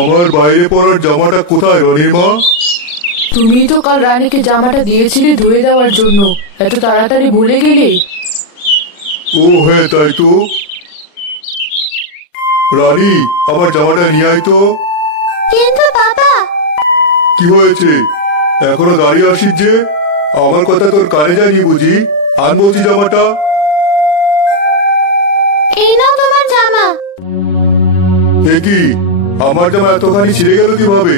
আমার বাইরে পরার জামাটা কোথায় রনির মা? তুমি তো কাল রানীকে জামাটা দিয়েছিলে ধুয়ে দেওয়ার জন্য, এত তাড়াতাড়ি ভুলে গেলে? ও হ্যাঁ, তাই তো। রানী, আমার জামাটা নিয়ে আয় তো। কিন্তু বাবা। কি হয়েছে? এখনো দাঁড়িয়ে আসিস যে? আমার কথা তোর কানে যায়নি বুঝি? আন বলছি জামাটা। এই নাও তোমার জামা। এ কি, আমার জামা এতখানি ছিঁড়ে গেল কিভাবে?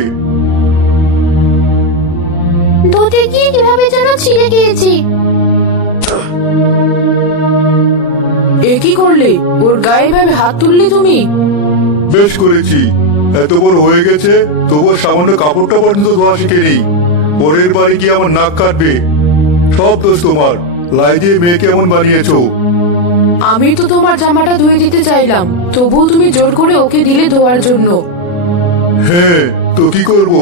ধুতে গিয়ে কিভাবে যেন ছিঁড়ে গিয়েছি। এ কি করলে? ওর গায়ে ভাবে হাত তুললে তুমি? বেশ করেছি, এত বড় হয়ে গেছে তবুও সামান্য কাপড়টা পর্যন্ত ধোয়া শিখেনি। পরের বাড়ি গিয়ে আমার নাক কাটবে। সব দোষ তোমার। লাই দিয়ে মেয়েকে এমন বানিয়েছো। আমি তো তোমার জামাটা ধুয়ে দিতে চাইলাম, তবুও তুমি জোর করে ওকে দিলে ধোয়ার জন্য। হ্যাঁ, তো কি করবো?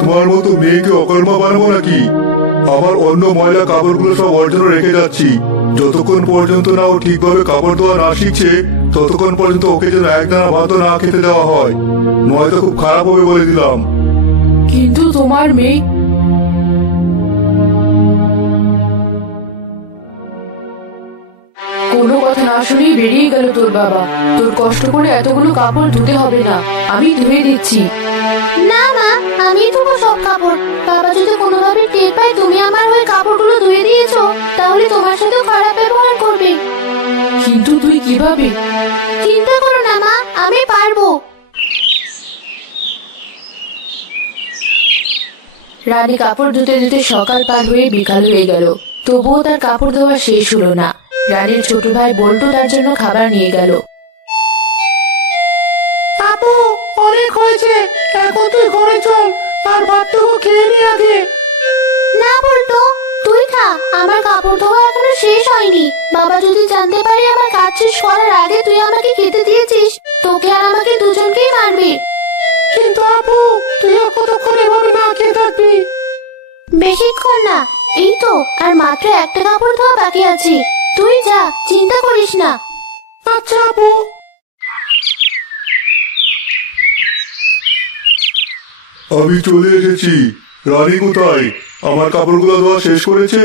তোমার মতো মেয়েকে অকর্মা বানাবো নাকি? আমার অন্য ময়লা কাপড়গুলো সব অর্জন রেখে যাচ্ছি। যতক্ষণ পর্যন্ত না ও ঠিকভাবে কাপড় ধোয়া না শিখছে ততক্ষণ পর্যন্ত ওকে যেন একদানা ভাতও না খেতে দেওয়া হয়, নয়তো খুব খারাপ হবে বলে দিলাম। কিন্তু তোমার মেয়ে। কোনো কথা না শুনেই বেরিয়ে গেল তোর বাবা। তোর কষ্ট করে এতগুলো কাপড় ধুতে হবে না, আমি ধুয়ে দিচ্ছি। না মা, আমি ধুবো সব কাপড়। বাবা যদি কোনোভাবে টের পায় তুমি আমার হয়ে কাপড়গুলো ধুয়ে দিয়েছো, তাহলে তোমার সাথেও খারাপ ব্যবহার করবে। কিন্তু তুই কিভাবে? চিন্তা করো না মা, আমি পারবো। রানী কাপড় ধুতে ধুতে সকাল পার হয়ে বিকাল হয়ে গেল, তবুও তার কাপড় ধোয়া শেষ হলো না। রানীর ছোট ভাই বল্টু তার জন্য খাবার নিয়ে গেল। আপু, অনেক হয়েছে, এখন তুই ঘরে চল, আর ভাতটুকু খেয়ে নি আগে। না বলতো, তুই খা, আমার কাপড় ধোয়া এখনো শেষ হয়নি। বাবা যদি জানতে পারে আমার কাজ শেষ করার আগে তুই আমাকে খেতে দিয়েছিস, তোকে আর আমাকে দুজনকেই মারবে। কিন্তু আপু, তুইও কতক্ষণ এভাবে না খেয়ে থাকবি? বেশিক্ষণ না, এই তো আর মাত্র একটা কাপড় ধোয়া বাকি আছে। তুই যা, চিন্তা করিস না। আচ্ছা আপু। আমি চলে এসেছি। রানী কোথায়? আমার কাপড়গুলো ধোয়া শেষ করেছে?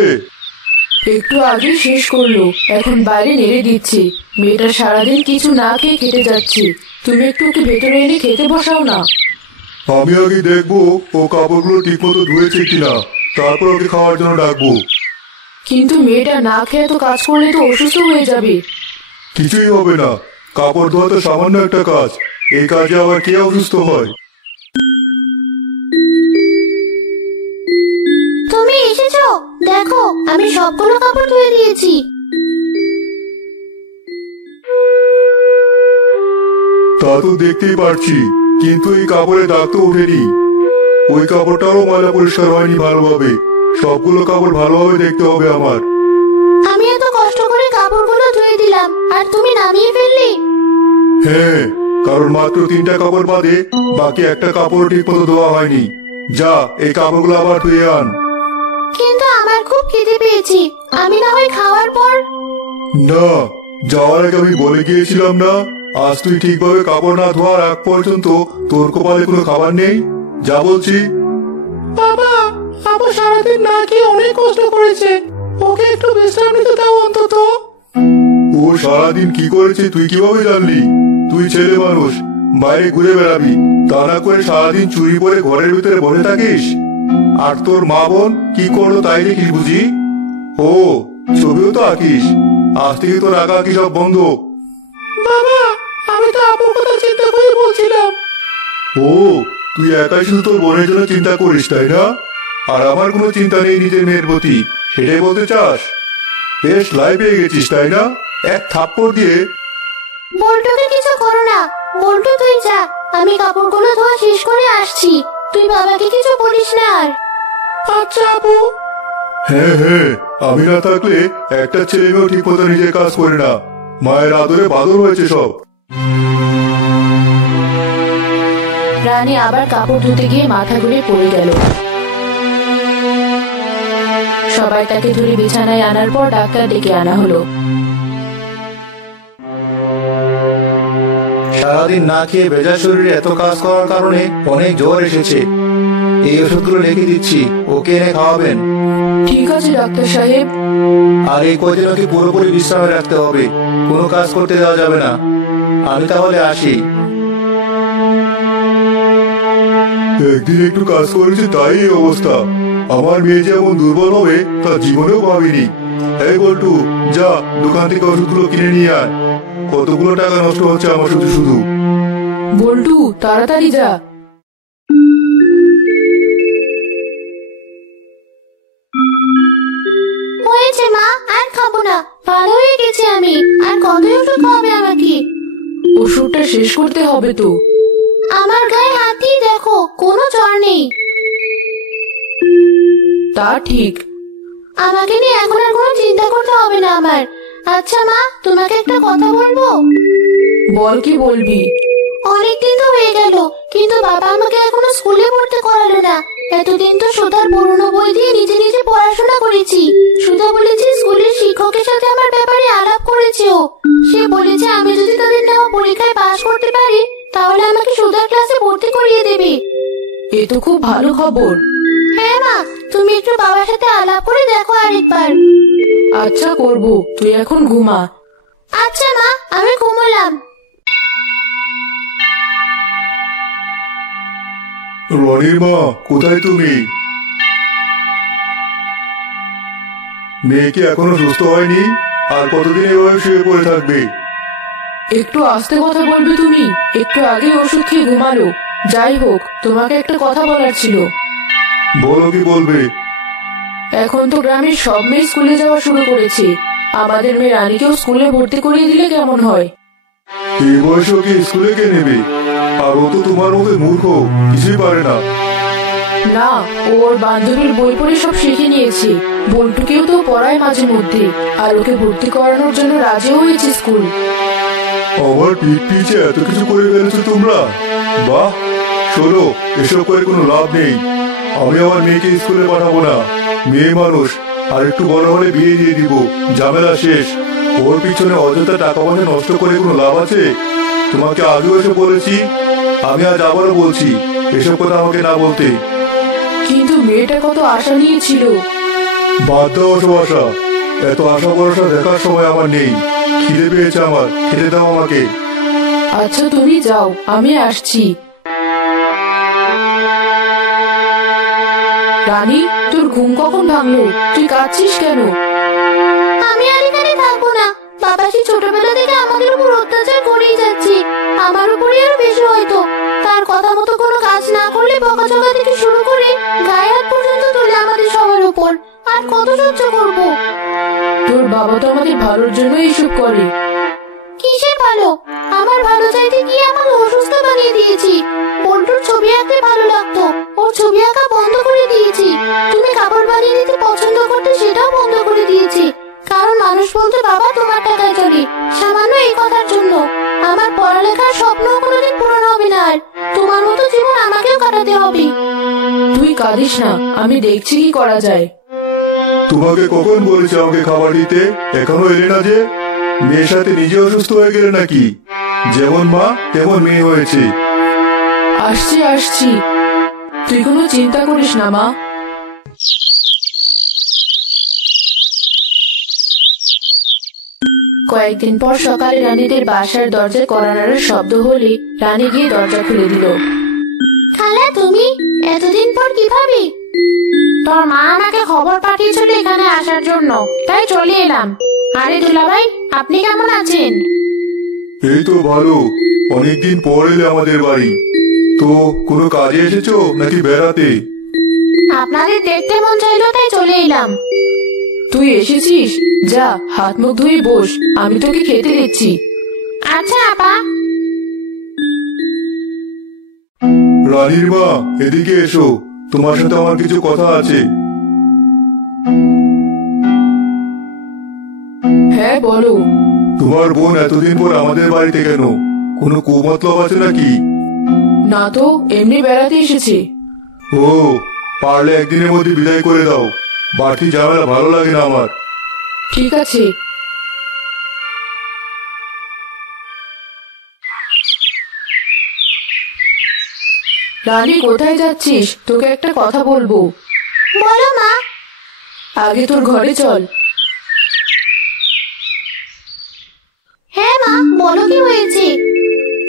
একটু আগে শেষ করলো, এখন বাইরে নেড়ে দিচ্ছে। মেয়েটা সারাদিন কিছু না খেয়ে খেতে যাচ্ছে, তুমি একটু ওকে ভেতরে এনে খেতে বসাও না। আমি আগে দেখবো ও কাপড়গুলো ঠিক মতো ধুয়েছে কিনা, তারপর ওকে খাওয়ার জন্য ডাকবো। কিন্তু মেয়েটা না খেয়ে তো কাজ করলে তো অসুস্থ হয়ে যাবে। কিছুই হবে না, কাপড় ধোয়া তো সামান্য একটা কাজ, এই কাজে আবার কে অসুস্থ হয়? তুমি এসেছো, দেখো আমি সবগুলো কাপড় ধুয়ে দিয়েছি। তা তো দেখতেই পারছি, কিন্তু এই কাপড়ে দাগ তো ওঠেনি। ওই কাপড়টাও ময়লা পরিষ্কার হয়নি ভালোভাবে। সবগুলো কাপড় ভালোভাবে দেখতে হবে আমার। আমি এত কষ্ট করে কাপড়গুলো ধুয়ে দিলাম, আর তুমি নামিয়ে ফেললে। হ্যাঁ, কারণ মাত্র 3টা কাপড় বাদে বাকি একটা কাপড় ঠিক মতো ধোয়া হয়নি। যা, এই কাপড়গুলো আবার ধুয়ে আন। কিন্তু আমার খুব খিদে পেয়েছি, আমি না হয় খাওয়ার পর। না, যাওয়ার আগে আমি বলে গিয়েছিলাম না, আজ তুই ঠিকভাবে কাপড় না ধোয়ার আগ পর্যন্ত তোর কপালে কোনো খাবার নেই। যা বলছি। বাবা, আপু সারাদিন না খেয়ে অনেক কষ্ট করেছে, ওকে একটু বিশ্রাম নিতে দাও অন্তত। ও সারাদিন কি করেছে তুই কিভাবে জানলি? তুই ছেলে মানুষ, বাইরে ঘুরে বেড়াবি, তা না করে সারাদিন চুরি পরে ঘরের ভিতরে বসে থাকিস। আর তোর মা বোন কি করলো তাই দেখিস বুঝি? ও, ছবিও তো আঁকিস। আজ থেকে তোর আঁকা আঁকি সব বন্ধ। বাবা, আমি তো আপুর কথা চিন্তা করে বলছিলাম। ও, তুই একাই শুধু তোর বোনের জন্য চিন্তা করিস তাই না? আর আমার কোনো চিন্তা নেই নিজের মেয়ের প্রতি, সেটাই বলতে চাস? বেশ লাই পেয়ে গেছিস তাই না? এক থাপ্পড় দিয়ে। বল্টুকে কিছু করো না, বল্টু তুই যা, আমি কাপড়গুলো ধোয়া শেষ করে আসছি। তুই বাবাকে কিছু বলিস না আর। আচ্ছা আপু। হ্যাঁ হ্যাঁ, আমি না থাকলে একটা ছেলে মেয়েও ঠিক মতো নিজের কাজ করে না। মায়ের আদরে বাদর হয়েছে সব। রানী আবার কাপড় ধুতে গিয়ে মাথা ঘুরে পড়ে গেল। সবাই তাকে ধরে বিছানায় আনার পর ডাক্তার ডেকে আনা হলো। সারাদিন না খেয়ে ভেজা শরীরে এত কাজ করার কারণে অনেক জ্বর এসেছে। এই ওষুধগুলো লিখে দিচ্ছি, ওকে এনে খাওয়াবেন। ঠিক আছে ডাক্তার সাহেব। আর এই কয়দিন ওকে পুরোপুরি বিশ্রামে রাখতে হবে, কোনো কাজ করতে দেওয়া যাবে না। আমি তাহলে আসি। একদিন একটু কাজ করেছে তাই এই অবস্থা। আমার মেয়ে যেমন দুর্বল হবে তা জীবনেও ভাবিনি। এই বল্টু, যা দোকান থেকে ওষুধগুলো কিনে নিয়ে আয়। কতগুলো টাকা নষ্ট হচ্ছে আমার শুধু শুধু। বল্টু তাড়াতাড়ি যা। হয়েছে মা, আর খাবো না, ভালো হয়ে গেছি আমি। আর কত ওষুধ খাওয়াবে আমাকে? ওষুধটা শেষ করতে হবে তো। আমার গায়ে হাত দিয়ে দেখো, কোনো জ্বর নেই। তা ঠিক। আমাকে নিয়ে এখন আর কোনো চিন্তা করতে হবে না আমার। আচ্ছা মা, তোমাকে একটা কথা বলবো? বল, কি বলবি? অনেকদিন তো হয়ে গেল, কিন্তু বাবা আমাকে এখনো স্কুলে পড়তে করালো না। এতদিন তো সুধার পুরনো বই দিয়ে নিজে নিজে পড়াশোনা করেছি। সুধা বলেছে স্কুলের শিক্ষকের সাথে আমার ব্যাপারে আলাপ করেছে ও। সে বলেছে আমি যদি তাদের নেওয়া পরীক্ষায় পাশ করতে পারি তাহলে আমাকে সুধার ক্লাসে ভর্তি করিয়ে দেবে। এ তো খুব ভালো খবর। হ্যাঁ মা, তুমি একটু বাবার সাথে আলাপ করে দেখো আরেকবার। আচ্ছা করব, তুই এখন ঘুমা। আচ্ছা মা, আমি ঘুমোলাম। রনির মা, কোথায় তুমি? মেয়ে কি এখনো সুস্থ হয়নি? আর কতদিন এভাবে শুয়ে পড়ে থাকবে? একটু আস্তে কথা বলবে তুমি? একটু আগে ওষুধ খেয়ে ঘুমালো। যাই হোক, তোমাকে একটা কথা বলার ছিল। বলো, কি বলবে? এখন তো গ্রামের সব মেয়ে স্কুলে যাওয়া শুরু করেছে। আমাদের মেয়ে রানীকেও স্কুলে ভর্তি করিয়ে দিলে কেমন হয়? এই বয়সে ওকে স্কুলে কে নেবে? আর ও তো তোমার মতো মূর্খ, কিছুই পারে না। না, ওর বান্ধবীর বই পড়ে সব শিখে নিয়েছে। বল্টুকেও তো পড়ায় মাঝে মধ্যে। আর ওকে ভর্তি করানোর জন্য রাজিও হয়েছে স্কুল। আমার পিঠ পিছে এত কিছু করে ফেলেছো তোমরা। বাহ! শোনো, এসব করে কোনো লাভ নেই। আমি আমার মেয়েকে স্কুলে পাঠাবো না। মেয়ে মানুষ, আর একটু বড় হলে বিয়ে দিয়ে দিব, ঝামেলা শেষ। ওর পিছনে অযথা টাকা পয়সা নষ্ট করে কোনো লাভ আছে? তোমাকে আগেও এসে বলেছি, আমি আজ আবারও বলছি, এসব কথা আমাকে না বলতে। কিন্তু মেয়েটা কত আশা নিয়েছিল। বাদ দাও ওসব আশা। এত আশা ভরসা দেখার সময় আমার নেই। খিদে পেয়েছে আমার, খেতে দাও আমাকে। আচ্ছা তুমি যাও, আমি আসছি। রানী, তোর ঘুম কখন ভাঙলো? তুই কাঁদছিস কেন? আমি আর এখানে থাকবো না। বাবা সেই ছোটবেলা থেকে আমাদের উপর অত্যাচার করেই যাচ্ছে। আমার উপরে আরো বেশি হয়তো। তার কথা মতো কোনো কাজ না করলে বকাঝকা থেকে শুরু করে গায়ে হাত পর্যন্ত তুলে আমাদের সবার উপর। আর কত সহ্য করবো? তোর বাবা তো আমাদের ভালোর জন্য এইসব করে। কিসে ভালো? আমার ভালো চাইতে গিয়ে আমাকে অসুস্থ বানিয়ে দিয়েছি। বল্টুর ছবি আঁকতে ভালো লাগতো, ওর ছবি আঁকা বন্ধ করে দিয়েছি। তুমি কাপড় বানিয়ে দিতে পছন্দ করতে, সেটাও বন্ধ করে দিয়েছি। কারণ মানুষ বলতে বাবা তোমার টাকায় চলে। সামান্য এই কথার জন্য আমার পড়ালেখার স্বপ্ন কোনোদিন পূরণ হবে না। আর তোমার মতো জীবন আমাকেও কাটাতে হবে। তুই কাঁদিস না, আমি দেখছি কি করা যায়। তোমাকে কখন বলেছি আমাকে খাবার দিতে? এখনো এলে না যে? মেয়ের সাথে নিজে অসুস্থ হয়ে গেলে নাকি? যেমন মা তেমন মেয়ে হয়েছে। আসছি আসছি, তুই কোনো চিন্তা করিস না মা। কয়েকদিন পর সকালে রানীদের বাসার দরজায় কড়া নাড়ার শব্দ হলে রানী গিয়ে দরজা খুলে দিল। খালা, তুমি এতদিন পর কিভাবে? তোর মা আমাকে খবর পাঠিয়েছিল এখানে আসার জন্য, তাই চলে এলাম। আরে দুলাভাই, আপনি কেমন আছেন? এই তো ভালো। অনেকদিন পর এলে আমাদের বাড়ি। তো কোনো কাজে এসেছো নাকি বেড়াতে? আপনাদের দেখতে মন চাইলো তাই চলে এলাম। তুই এসেছিস? যা, হাত মুখ ধুয়ে বস, আমি তোকে খেতে দিচ্ছি। আচ্ছা আপা। রানীর মা, এদিকে এসো, তোমার সাথে আমার কিছু কথা আছে। হ্যাঁ বলো। তোমার বোন এতদিন পর আমাদের বাড়িতে কেন? কোনো কুমতলব আছে নাকি? না তো, এমনি বেড়াতে এসেছে। ও, পারলে একদিনের মধ্যে বিদায় করে দাও। বাড়তি ঝামেলা ভালো লাগে না আমার। ঠিক আছে। রানী কোথায় যাচ্ছিস? তোকে একটা কথা বলবো। বলো মা। আগে তোর ঘরে চল। হ্যাঁ মা, বলো কি হয়েছে?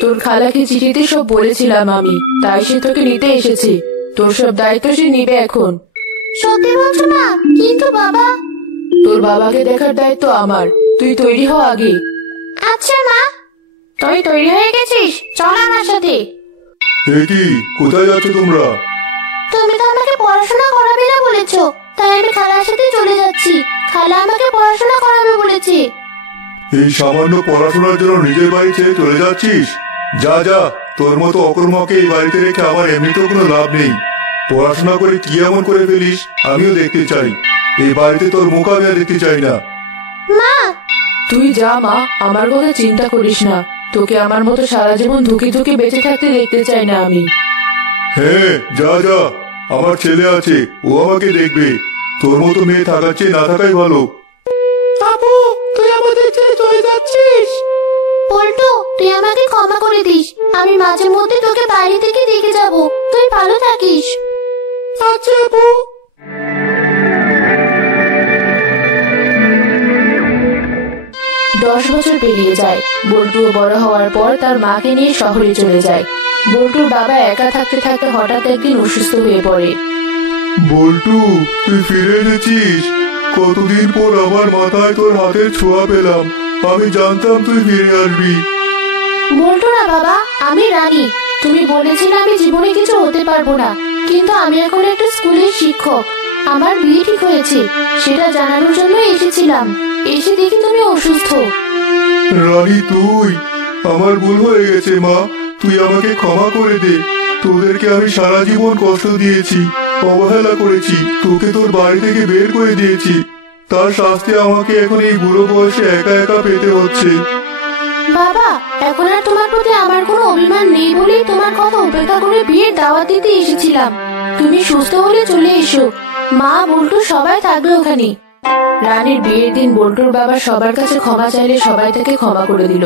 তোর খালাকে চিঠিতে সব বলেছিলাম আমি, তাই সে তোকে নিতে এসেছে। তোর সব দায়িত্ব সে নিবে এখন। সত্যি বলছো মা? কিন্তু বাবা। তোর বাবাকে দেখার দায়িত্ব আমার। তুই তৈরি হ আগে। আচ্ছা মা। তুই তৈরি হয়ে গেছিস? চল আমার সাথে। এ কি, কোথায় যাচ্ছ তোমরা? তুমি তো আমাকে পড়াশোনা করাবে না বলেছো, তাই আমি খালার সাথে চলে যাচ্ছি। খালা আমাকে পড়াশোনা করাবে বলেছে। এই সামান্য পড়াশোনার জন্য নিজের বাড়ি ছেড়ে চলে যাচ্ছিস? যা যা, তোর মতো অকর্মাকে এই বাড়িতে রেখে আমার এমনিতেও কোনো লাভ নেই। পড়াশোনা করে কি এমন করে ফেলিস আমিও দেখতে চাই। এই বাড়িতে তোর মুখ আমি আর দেখতে চাই না। মা। তুই যা মা, আমার কথা চিন্তা করিস না। তোকে আমার মতো সারা জীবন ধুকে ধুকে বেঁচে থাকতে দেখতে চাই না আমি। হ্যাঁ যা যা, আমার ছেলে আছে, ও আমাকে দেখবে। তোর মতো মেয়ে থাকার চেয়ে না থাকাই ভালো। আপু, তুই আমাদের ছেড়ে চলে যাচ্ছিস? পল্টু, তুই আমাকে ক্ষমা করে দিস। আমি মাঝে মধ্যে তোকে বাড়ি থেকে দেখে যাব। তুই ভালো থাকিস। আচ্ছা আপু। 10 বছর পেরিয়ে যায়। বল্টুও বড় হওয়ার পর তার মাকে নিয়ে শহরে চলে যায়। বল্টুর বাবা একা থাকতে থাকতে হঠাৎ একদিন অসুস্থ হয়ে পড়ে। বল্টু, তুই ফিরে এসেছিস। কতদিন পর আমার মাথায় তোর হাতের ছোঁয়া পেলাম। আমি জানতাম তুই ফিরে আসবি। বল্টু না বাবা, আমি রানী। তুমি বলেছিলে আমি জীবনে কিছু হতে পারবো না, কিন্তু আমি এখন একটা স্কুলের শিক্ষক। আমার বিয়ে ঠিক হয়েছে, সেটা জানানোর জন্য এসেছিলাম। এসে দেখি তুমি অসুস্থ। রানী তুই, আমার ভুল হয়ে গেছে মা। তুই আমাকে ক্ষমা করে দে। তোদেরকে আমি সারা জীবন কষ্ট দিয়েছি, অবহেলা করেছি, তোকে তোর বাড়ি থেকে বের করে দিয়েছি। তার শাস্তি আমাকে এখন এই বুড়ো বয়সে একা একা পেতে হচ্ছে। বাবা, এখন আর তোমার প্রতি আমার কোনো অভিমান নেই বলেই তোমার কথা উপেক্ষা করে বিয়ের দাওয়াত দিতে এসেছিলাম। তুমি সুস্থ হলে চলে এসো। মা, বল্টু সবাই থাকবে ওখানে। রানীর বিয়ের দিন বল্টুর বাবা সবার কাছে ক্ষমা চাইলে সবাই তাকে ক্ষমা করে দিল।